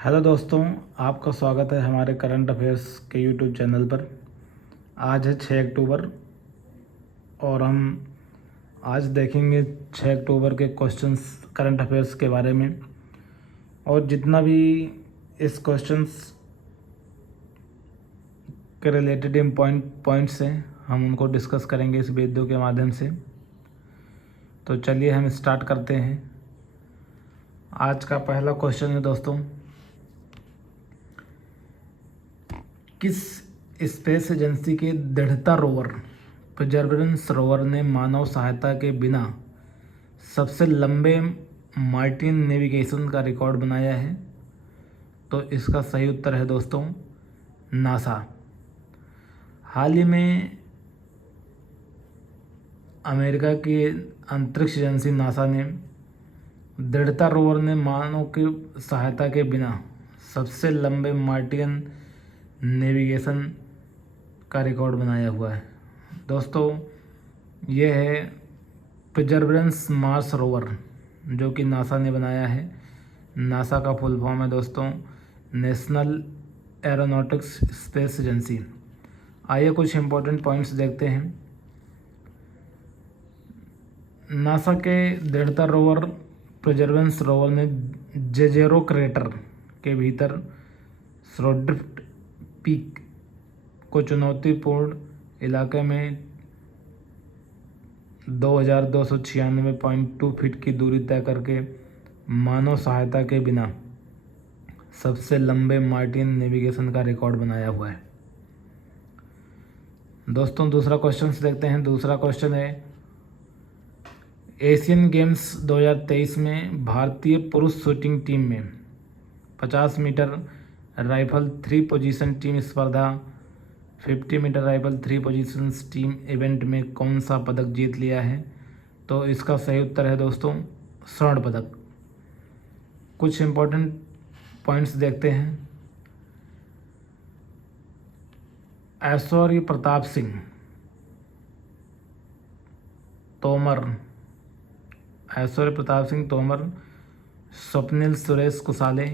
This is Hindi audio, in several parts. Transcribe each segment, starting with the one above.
हेलो दोस्तों, आपका स्वागत है हमारे करंट अफेयर्स के यूट्यूब चैनल पर। आज है 6 अक्टूबर और हम आज देखेंगे 6 अक्टूबर के क्वेश्चंस करंट अफेयर्स के बारे में, और जितना भी इस क्वेश्चंस के रिलेटेड पॉइंट्स हैं हम उनको डिस्कस करेंगे इस वीडियो के माध्यम से। तो चलिए हम स्टार्ट करते हैं। आज का पहला क्वेश्चन है दोस्तों, किस स्पेस एजेंसी के दृढ़ता रोवर परसेवरेंस रोवर ने मानव सहायता के बिना सबसे लंबे मार्टिन नेविगेशन का रिकॉर्ड बनाया है? तो इसका सही उत्तर है दोस्तों नासा। हाल ही में अमेरिका की अंतरिक्ष एजेंसी नासा ने दृढ़ता रोवर ने मानव की सहायता के बिना सबसे लंबे मार्टियन नेविगेशन का रिकॉर्ड बनाया हुआ है। दोस्तों यह है परसेवरेंस मार्स रोवर जो कि नासा ने बनाया है। नासा का फुल फॉर्म है दोस्तों नेशनल एरोनॉटिक्स स्पेस एजेंसी। आइए कुछ इम्पोर्टेंट पॉइंट्स देखते हैं। नासा के दृढ़ता रोवर परसेवरेंस रोवर ने जेजेरो क्रेटर के भीतर स्नोड्रिफ्ट पीक को चुनौतीपूर्ण इलाके में 2296.2 फीट की दूरी तय करके मानव सहायता के बिना सबसे लंबे मार्टिन नेविगेशन का रिकॉर्ड बनाया हुआ है। दोस्तों दूसरा क्वेश्चन देखते हैं। दूसरा क्वेश्चन है, एशियन गेम्स 2023 में भारतीय पुरुष शूटिंग टीम में 50 मीटर राइफल 3 पोजीशन टीम स्पर्धा 50 meter rifle 3 position team event में कौन सा पदक जीत लिया है? तो इसका सही उत्तर है दोस्तों स्वर्ण पदक। कुछ इम्पोर्टेंट पॉइंट्स देखते हैं। ऐश्वर्य प्रताप सिंह तोमर, स्वप्निल सुरेश कुसाले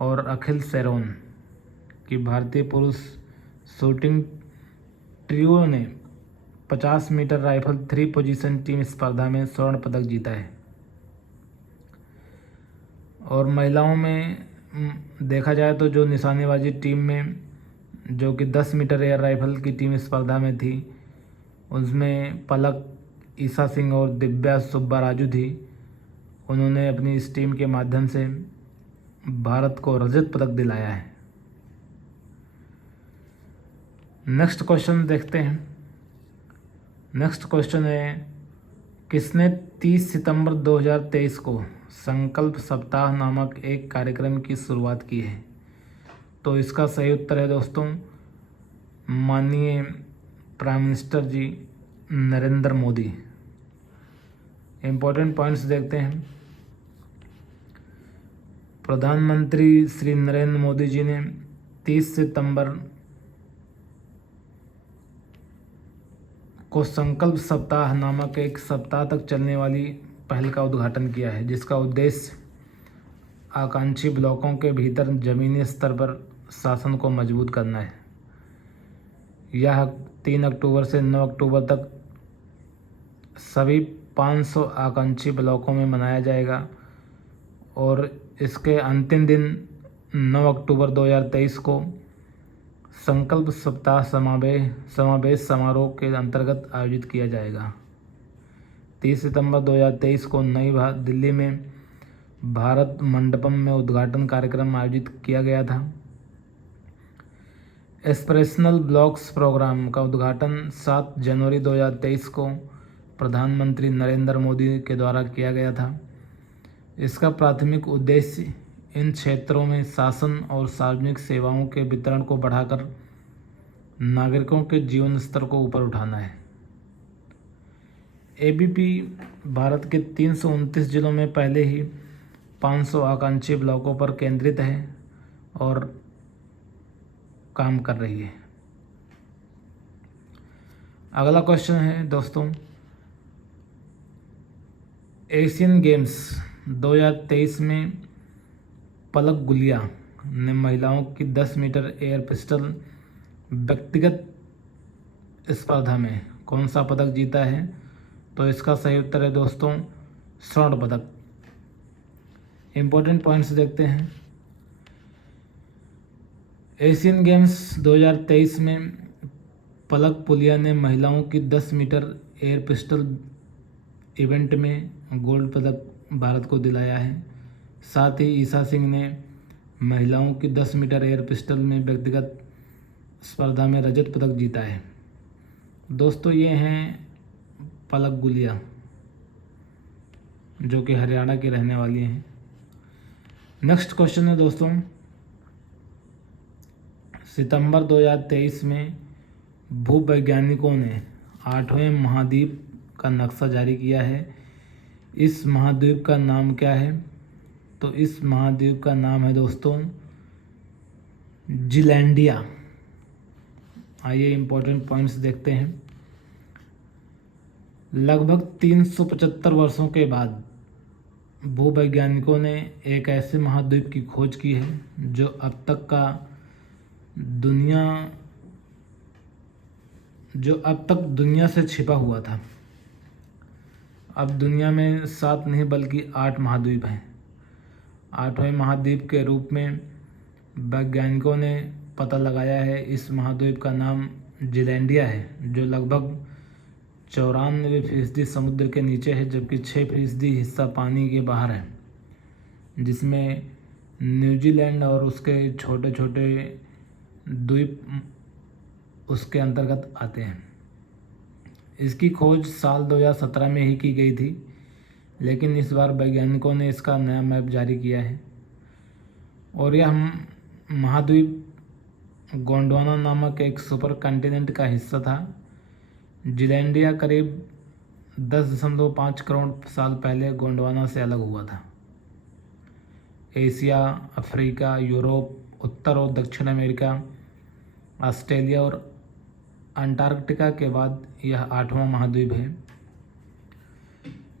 और अखिल सेरोन की भारतीय पुरुष शूटिंग ट्रियो ने 50 मीटर राइफल 3 पोजीशन टीम स्पर्धा में स्वर्ण पदक जीता है। और महिलाओं में देखा जाए तो जो निशानेबाजी टीम में जो कि 10 मीटर एयर राइफल की टीम स्पर्धा में थी, उसमें पलक ईसा सिंह और दिव्या सुब्बाराजू थी। उन्होंने अपनी इस टीम के माध्यम से भारत को रजत पदक दिलाया है। नेक्स्ट क्वेश्चन देखते हैं। नेक्स्ट क्वेश्चन है, किसने 30 सितंबर 2023 को संकल्प सप्ताह नामक एक कार्यक्रम की शुरुआत की है? तो इसका सही उत्तर है दोस्तों माननीय प्राइम मिनिस्टर जी नरेंद्र मोदी। इम्पोर्टेंट पॉइंट्स देखते हैं। प्रधानमंत्री श्री नरेंद्र मोदी जी ने 30 सितंबर को संकल्प सप्ताह नामक एक सप्ताह तक चलने वाली पहल का उद्घाटन किया है, जिसका उद्देश्य आकांक्षी ब्लॉकों के भीतर जमीनी स्तर पर शासन को मजबूत करना है। यह 3 अक्टूबर से 9 अक्टूबर तक सभी 500 आकांक्षी ब्लॉकों में मनाया जाएगा और इसके अंतिम दिन 9 अक्टूबर 2023 को संकल्प सप्ताह समावेश समारोह के अंतर्गत आयोजित किया जाएगा। 30 सितंबर 2023 को नई दिल्ली में भारत मंडपम में उद्घाटन कार्यक्रम आयोजित किया गया था। एस्पिरेशनल ब्लॉक्स प्रोग्राम का उद्घाटन 7 जनवरी 2023 को प्रधानमंत्री नरेंद्र मोदी के द्वारा किया गया था। इसका प्राथमिक उद्देश्य इन क्षेत्रों में शासन और सार्वजनिक सेवाओं के वितरण को बढ़ाकर नागरिकों के जीवन स्तर को ऊपर उठाना है। एबीपी भारत के 329 जिलों में पहले ही 500 आकांक्षी ब्लॉकों पर केंद्रित है और काम कर रही है। अगला क्वेश्चन है दोस्तों, एशियन गेम्स 2023 में पलक गुलिया ने महिलाओं की 10 मीटर एयर पिस्टल व्यक्तिगत स्पर्धा में कौन सा पदक जीता है? तो इसका सही उत्तर है दोस्तों स्वर्ण पदक। इम्पोर्टेंट पॉइंट्स देखते हैं। एशियन गेम्स 2023 में पलक पुलिया ने महिलाओं की 10 मीटर एयर पिस्टल इवेंट में गोल्ड पदक भारत को दिलाया है। साथ ही ईशा सिंह ने महिलाओं की 10 मीटर एयर पिस्टल में व्यक्तिगत स्पर्धा में रजत पदक जीता है। दोस्तों ये हैं पलक गुलिया जो कि हरियाणा की रहने वाली हैं। नेक्स्ट क्वेश्चन है दोस्तों, सितंबर 2023 में भूवैज्ञानिकों ने 8वें महाद्वीप का नक्शा जारी किया है। इस महाद्वीप का नाम क्या है? तो इस महाद्वीप का नाम है दोस्तों जीलैंडिया। आइए इम्पोर्टेंट पॉइंट्स देखते हैं। लगभग 375 वर्षों के बाद भूवैज्ञानिकों ने एक ऐसे महाद्वीप की खोज की है जो अब तक दुनिया से छिपा हुआ था। अब दुनिया में 7 नहीं बल्कि 8 महाद्वीप हैं। 8वें महाद्वीप के रूप में वैज्ञानिकों ने पता लगाया है। इस महाद्वीप का नाम जीलैंडिया है जो लगभग 94% समुद्र के नीचे है, जबकि 6% हिस्सा पानी के बाहर है, जिसमें न्यूजीलैंड और उसके छोटे छोटे द्वीप उसके अंतर्गत आते हैं। इसकी खोज साल 2017 में ही की गई थी, लेकिन इस बार वैज्ञानिकों ने इसका नया मैप जारी किया है। और यह महाद्वीप गोंडवाना नामक एक सुपर कॉन्टिनेंट का हिस्सा था। जीलैंडिया करीब 10.5 करोड़ साल पहले गोंडवाना से अलग हुआ था। एशिया, अफ्रीका, यूरोप, उत्तर और दक्षिण अमेरिका, ऑस्ट्रेलिया और अंटार्कटिका के बाद यह 8वां महाद्वीप है।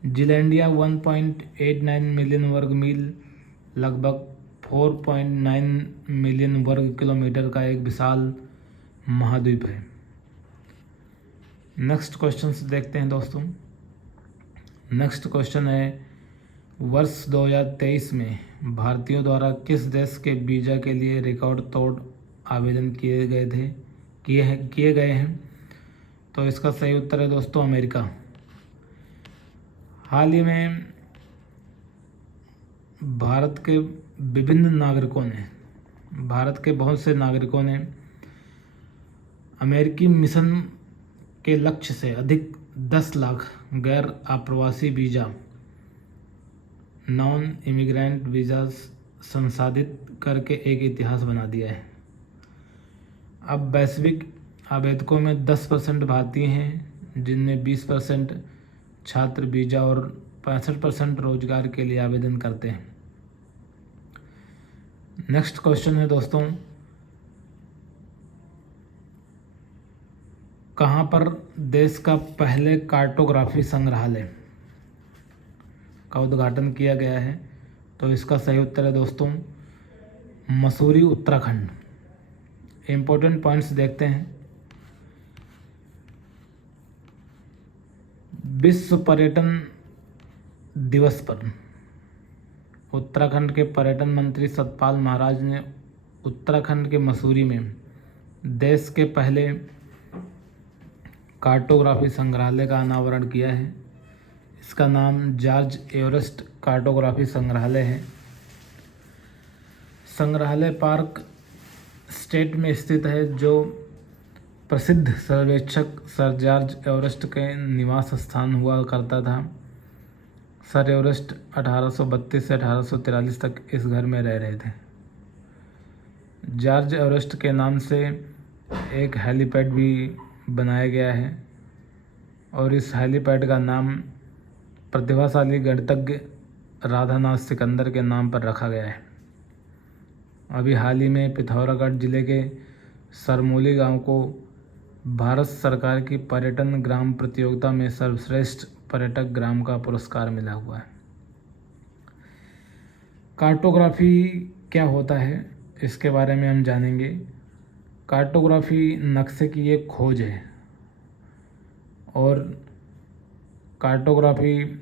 जीलैंडिया 1.89 मिलियन वर्ग मील लगभग 4.9 मिलियन वर्ग किलोमीटर का एक विशाल महाद्वीप है। नेक्स्ट क्वेश्चन देखते हैं दोस्तों। नेक्स्ट क्वेश्चन है, वर्ष 2023 में भारतीयों द्वारा किस देश के वीज़ा के लिए रिकॉर्ड तोड़ आवेदन किए गए हैं? तो इसका सही उत्तर है दोस्तों अमेरिका। हाल ही में भारत के बहुत से नागरिकों ने अमेरिकी मिशन के लक्ष्य से अधिक 10 लाख गैर आप्रवासी वीज़ा नॉन इमिग्रेंट वीज़ा संसाधित करके एक इतिहास बना दिया है। अब वैश्विक आवेदकों में 10% भारतीय हैं, जिनमें 20% छात्र वीज़ा और 65% रोजगार के लिए आवेदन करते हैं। नेक्स्ट क्वेश्चन है दोस्तों, कहाँ पर देश का पहले कार्टोग्राफी संग्रहालय का उद्घाटन किया गया है? तो इसका सही उत्तर है दोस्तों मसूरी, उत्तराखंड। इम्पोर्टेंट पॉइंट्स देखते हैं। विश्व पर्यटन दिवस पर उत्तराखंड के पर्यटन मंत्री सतपाल महाराज ने उत्तराखंड के मसूरी में देश के पहले कार्टोग्राफी संग्रहालय का अनावरण किया है। इसका नाम जॉर्ज एवरेस्ट कार्टोग्राफी संग्रहालय है। संग्रहालय पार्क स्टेट में स्थित है, जो प्रसिद्ध सर्वेक्षक सर जॉर्ज एवरेस्ट के निवास स्थान हुआ करता था। सर एवरेस्ट 1832 से 1843 तक इस घर में रह रहे थे। जॉर्ज एवरेस्ट के नाम से एक हेलीपैड भी बनाया गया है और इस हेलीपैड का नाम प्रतिभाशाली गणितज्ञ राधानाथ सिकंदर के नाम पर रखा गया है। अभी हाल ही में पिथौरागढ़ जिले के सरमोली गांव को भारत सरकार की पर्यटन ग्राम प्रतियोगिता में सर्वश्रेष्ठ पर्यटक ग्राम का पुरस्कार मिला हुआ है। कार्टोग्राफी क्या होता है इसके बारे में हम जानेंगे। कार्टोग्राफी नक्शे की एक खोज है और कार्टोग्राफी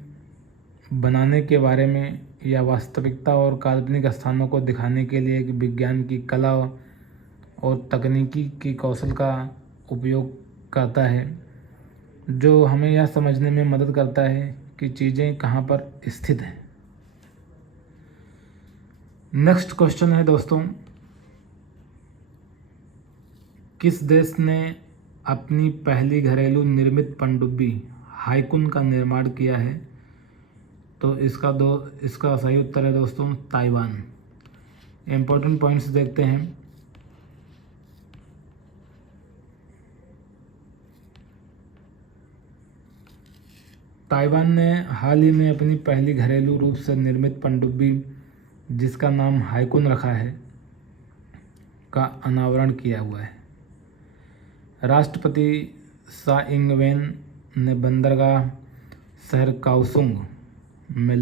बनाने के बारे में या वास्तविकता और काल्पनिक स्थानों को दिखाने के लिए एक विज्ञान की कला और तकनीकी की कौशल का उपयोग करता है, जो हमें यह समझने में मदद करता है कि चीज़ें कहाँ पर स्थित हैं। नेक्स्ट क्वेश्चन है दोस्तों, किस देश ने अपनी पहली घरेलू निर्मित पनडुब्बी हाइकुन का निर्माण किया है? तो इसका सही उत्तर है दोस्तों ताइवान। इम्पोर्टेंट पॉइंट्स देखते हैं। ताइवान ने हाल ही में अपनी पहली घरेलू रूप से निर्मित पनडुब्बी, जिसका नाम हाइकुन रखा है, का अनावरण किया हुआ है। राष्ट्रपति त्साई इंग-वेन ने बंदरगाह शहर काओसुंग में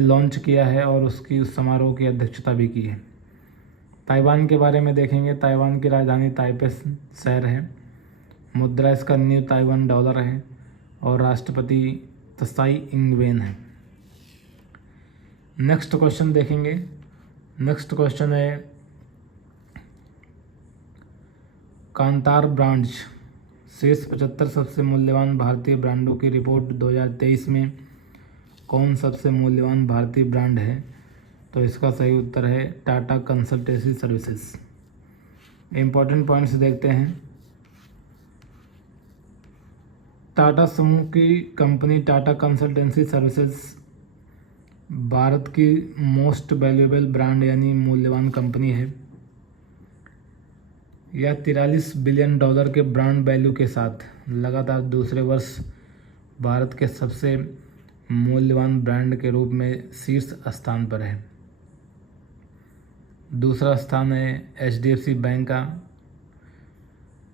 लॉन्च किया है और उसकी उस समारोह की अध्यक्षता भी की है। ताइवान के बारे में देखेंगे। ताइवान की राजधानी ताइपे शहर है। मुद्रा इसका न्यू ताइवान डॉलर है और राष्ट्रपति त्साई इंग-वेन है। नेक्स्ट क्वेश्चन देखेंगे। नेक्स्ट क्वेश्चन है, कांतार ब्रांड्स शीर्ष 75 सबसे मूल्यवान भारतीय ब्रांडों की रिपोर्ट 2023 में कौन सबसे मूल्यवान भारतीय ब्रांड है? तो इसका सही उत्तर है Tata consultancy services. Important points देखते हैं। टाटा समूह की company Tata consultancy services Bharat की मोस्ट वैल्यूएबल ब्रांड यानी मूल्यवान कंपनी है। यह 43 बिलियन डॉलर के ब्रांड वैल्यू के साथ लगातार दूसरे वर्ष भारत के सबसे मूल्यवान ब्रांड के रूप में शीर्ष स्थान पर है। दूसरा स्थान है HDFC बैंक का,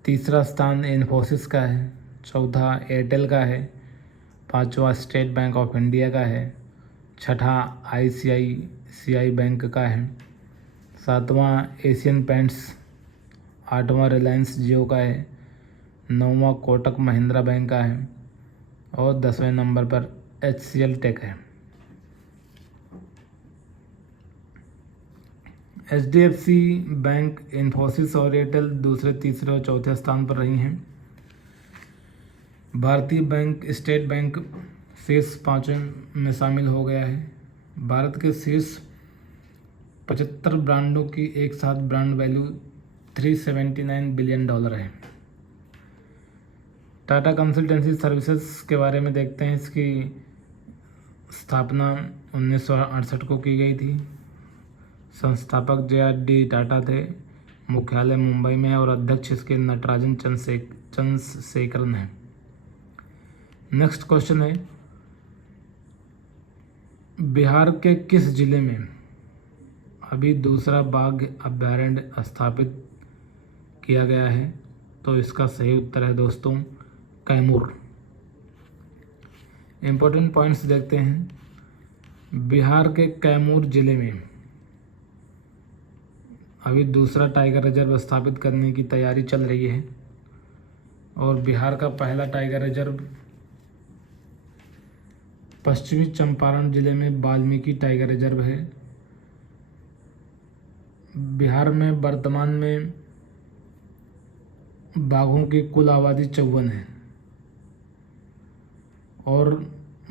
तीसरा स्थान इन्फोसिस का है, चौथा एयरटेल का है, पांचवा स्टेट बैंक ऑफ इंडिया का है, छठा ICICI बैंक का है, सातवां एशियन पेंट्स, आठवां रिलायंस जियो का है, नौवां कोटक महिंद्रा बैंक का है और 10वें नंबर पर HCL टेक है। HDFC बैंक, इन्फोसिस और एयरटेल दूसरे, तीसरे और चौथे स्थान पर रही हैं। भारतीय बैंक स्टेट बैंक शीर्ष 5 में शामिल हो गया है। भारत के शीर्ष 75 ब्रांडों की एक साथ ब्रांड वैल्यू 379 बिलियन डॉलर है। टाटा कंसल्टेंसी सर्विसेज के बारे में देखते हैं। इसकी स्थापना 1968 को की गई थी। संस्थापक JRD टाटा थे। मुख्यालय मुंबई में है और अध्यक्ष इसके नटराजन चंद्रशेखरन है। नेक्स्ट क्वेश्चन है, बिहार के किस जिले में अभी दूसरा बाघ अभयारण्य स्थापित किया गया है? तो इसका सही उत्तर है दोस्तों कैमूर। इम्पोर्टेंट पॉइंट्स देखते हैं। बिहार के कैमूर जिले में अभी दूसरा टाइगर रिजर्व स्थापित करने की तैयारी चल रही है और बिहार का पहला टाइगर रिजर्व पश्चिमी चंपारण जिले में वाल्मीकि टाइगर रिजर्व है। बिहार में वर्तमान में बाघों की कुल आबादी 54 है और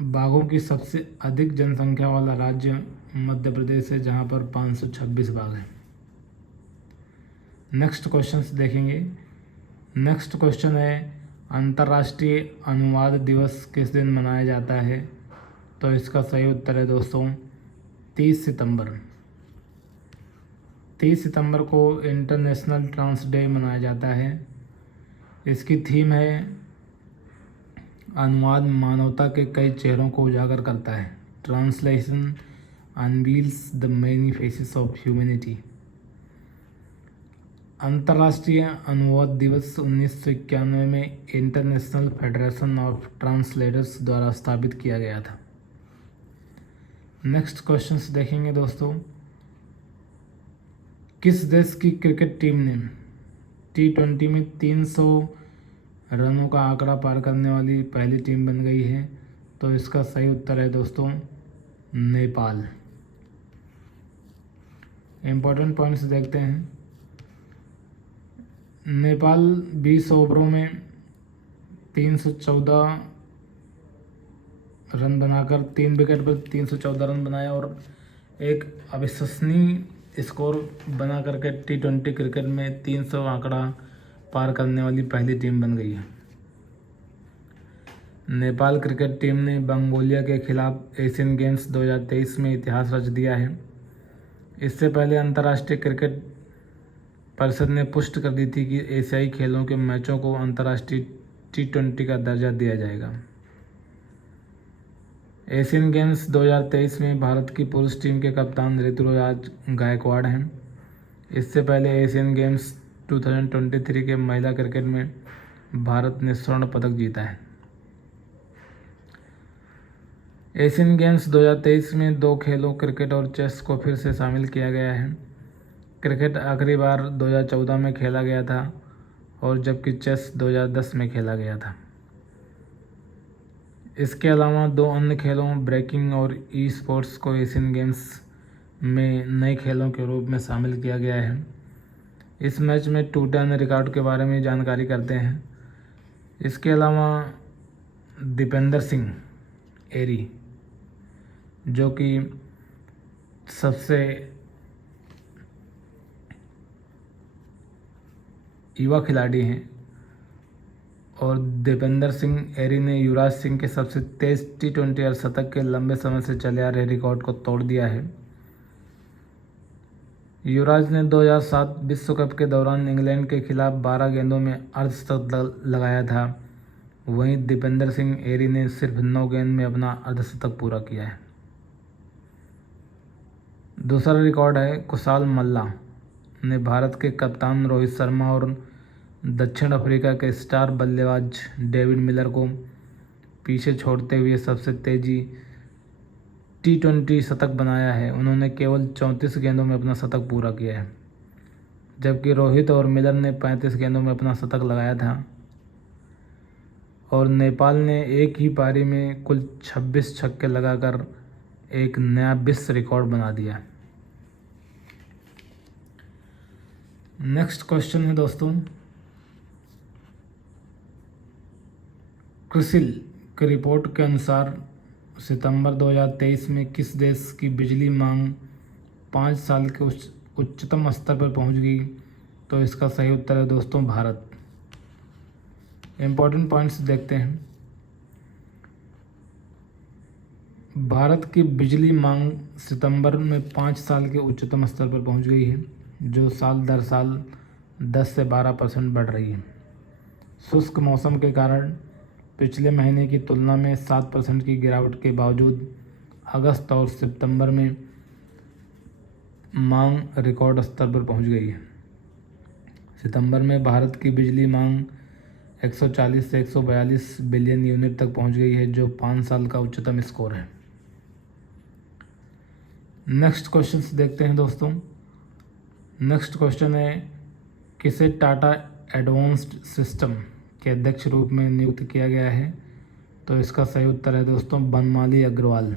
बाघों की सबसे अधिक जनसंख्या वाला राज्य मध्य प्रदेश है, जहां पर 526 बाघ हैं। नेक्स्ट क्वेश्चंस देखेंगे। नेक्स्ट क्वेश्चन है, अंतर्राष्ट्रीय अनुवाद दिवस किस दिन मनाया जाता है? तो इसका सही उत्तर है दोस्तों 30 सितंबर। 30 सितंबर को इंटरनेशनल ट्रांस डे मनाया जाता है। इसकी थीम है अनुवाद मानवता के कई चेहरों को उजागर करता है। Translation unveils the many faces of humanity. अंतर्राष्ट्रीय अनुवाद दिवस 1991 में इंटरनेशनल फेडरेशन ऑफ ट्रांसलेटर्स द्वारा स्थापित किया गया था। नेक्स्ट क्वेश्चंस देखेंगे दोस्तों। किस देश की क्रिकेट टीम ने T20 में 300 रनों का आंकड़ा पार करने वाली पहली टीम बन गई है? तो इसका सही उत्तर है दोस्तों नेपाल। इम्पोर्टेंट पॉइंट्स देखते हैं। नेपाल 20 ओवरों में 314 रन बनाकर 3 विकेट पर 314 रन बनाया और एक अविश्वसनीय स्कोर बना करके T20 क्रिकेट में 300 आंकड़ा पार करने वाली पहली टीम बन गई है। नेपाल क्रिकेट टीम ने मंगोलिया के खिलाफ एशियन गेम्स 2023 में इतिहास रच दिया है। इससे पहले अंतर्राष्ट्रीय क्रिकेट परिषद ने पुष्टि कर दी थी कि एशियाई खेलों के मैचों को अंतर्राष्ट्रीय T20 का दर्जा दिया जाएगा। एशियन गेम्स 2023 में भारत की पुरुष टीम के कप्तान ऋतुराज गायकवाड़ हैं। इससे पहले एशियन गेम्स 2023 के महिला क्रिकेट में भारत ने स्वर्ण पदक जीता है। एशियन गेम्स 2023 में 2 खेलों क्रिकेट और चेस को फिर से शामिल किया गया है। क्रिकेट आखिरी बार 2014 में खेला गया था और जबकि चेस 2010 में खेला गया था। इसके अलावा 2 अन्य खेलों ब्रेकिंग और ई स्पोर्ट्स को एशियन गेम्स में नए खेलों के रूप में शामिल किया गया है। इस मैच में टूटे अन्य रिकॉर्ड के बारे में जानकारी करते हैं। इसके अलावा दीपेंद्र सिंह एरी जो कि सबसे युवा खिलाड़ी हैं और दीपेंद्र सिंह एरी ने युवराज सिंह के सबसे तेज T20 अर्धशतक के लंबे समय से चले आ रहे रिकॉर्ड को तोड़ दिया है। युवराज ने 2007 विश्व कप के दौरान इंग्लैंड के खिलाफ 12 गेंदों में अर्धशतक लगाया था। वहीं दीपेंद्र सिंह एरी ने सिर्फ 9 गेंद में अपना अर्धशतक पूरा किया है। दूसरा रिकॉर्ड है कुशाल मल्ला ने भारत के कप्तान रोहित शर्मा और दक्षिण अफ्रीका के स्टार बल्लेबाज डेविड मिलर को पीछे छोड़ते हुए सबसे तेजी T20 शतक बनाया है। उन्होंने केवल 34 गेंदों में अपना शतक पूरा किया है, जबकि रोहित और मिलर ने 35 गेंदों में अपना शतक लगाया था। और नेपाल ने एक ही पारी में कुल 26 छक्के लगाकर एक नया विश्व रिकॉर्ड बना दिया। नेक्स्ट क्वेश्चन है दोस्तों, क्रिसिल की रिपोर्ट के अनुसार सितंबर 2023 में किस देश की बिजली मांग 5 साल के उच्चतम स्तर पर पहुंच गई? तो इसका सही उत्तर है दोस्तों भारत। इम्पोर्टेंट पॉइंट्स देखते हैं। भारत की बिजली मांग सितंबर में 5 साल के उच्चतम स्तर पर पहुंच गई है, जो साल दर साल 10 से 12% बढ़ रही है। शुष्क मौसम के कारण पिछले महीने की तुलना में 7% की गिरावट के बावजूद अगस्त और सितंबर में मांग रिकॉर्ड स्तर पर पहुंच गई है। सितंबर में भारत की बिजली मांग 140 से 142 बिलियन यूनिट तक पहुंच गई है, जो 5 साल का उच्चतम स्कोर है। नेक्स्ट क्वेश्चन देखते हैं दोस्तों। नेक्स्ट क्वेश्चन है, किसे टाटा एडवांस्ड सिस्टम के अध्यक्ष रूप में नियुक्त किया गया है? तो इसका सही उत्तर है दोस्तों बनमाली अग्रवाल।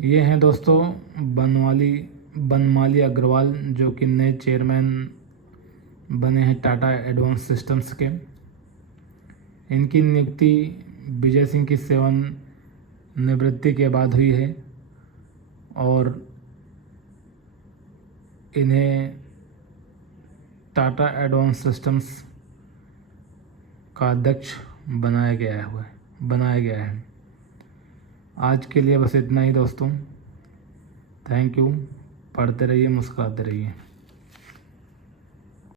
ये हैं दोस्तों बनमाली अग्रवाल, जो कि नए चेयरमैन बने हैं टाटा एडवांस सिस्टम्स के। इनकी नियुक्ति विजय सिंह की सेवानिवृत्ति के बाद हुई है और इन्हें टाटा एडवांस सिस्टम्स का अध्यक्ष बनाया गया है। आज के लिए बस इतना ही दोस्तों। Thank you. पढ़ते रहिए, मुस्कुराते रहिए।